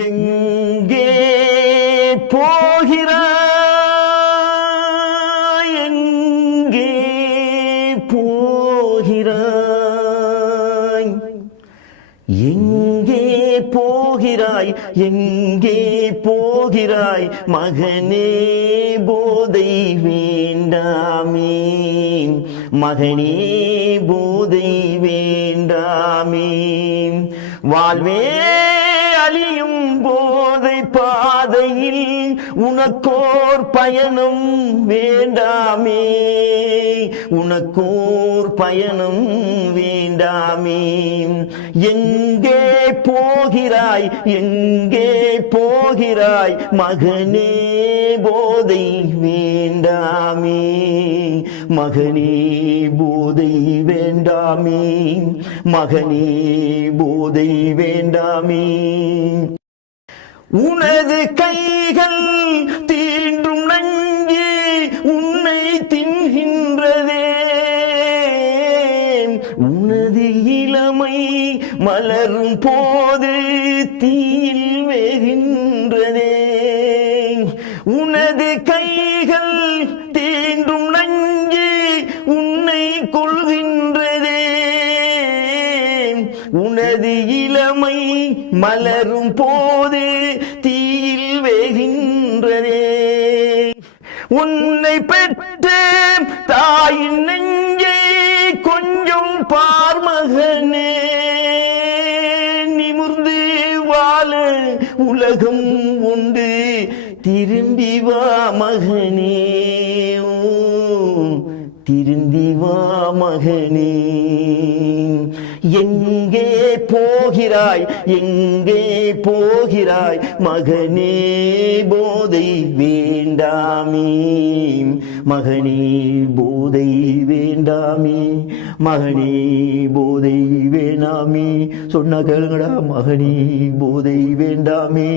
எங்கே போகிறாய் எங்கே போகிறாய் எங்கே போகிறாய் எங்கே போகிறாய் மகனே போதை வேண்டாமே மகனே போதை வேண்டாமே வாழ்வே அழியும் போதை பாதையில் உனக்கோர் பயணம் வேண்டாமே உனக்கோர் பயணம் வேண்டாமே எங்கே போகிறாய் எங்கே போகிறாய் மகனே போதை வேண்டாமே மகனே போதை வேண்டாமே மகனே போதை வேண்டாமே உனது கைகள் தீண்டும் நஞ்சு உன்னை தின்கின்றதே உனது இளமை மலரும் போது தீயில் வேகின்றதே உனது கைகள் தீண்டும் நஞ்சு உன்னை கொள்கின்றதே உனது இளமை மலரும் போது தீயில் வேகின்றதே உன்னை பெற்ற தாயின் நெஞ்சை கொஞ்சம் பார்மகனே நிமிர்ந்து வாழ உலகம் உண்டு திரும்பி வா மகனே திரும்பி வா மகனே எங்கே போகிறாய் எங்கே போகிறாய் மகனே போதை வேண்டாமே மகனே போதை வேண்டாமே மகனே போதை வேண்டாமே சொன்ன கேளுங்கடா மகனே போதை வேண்டாமே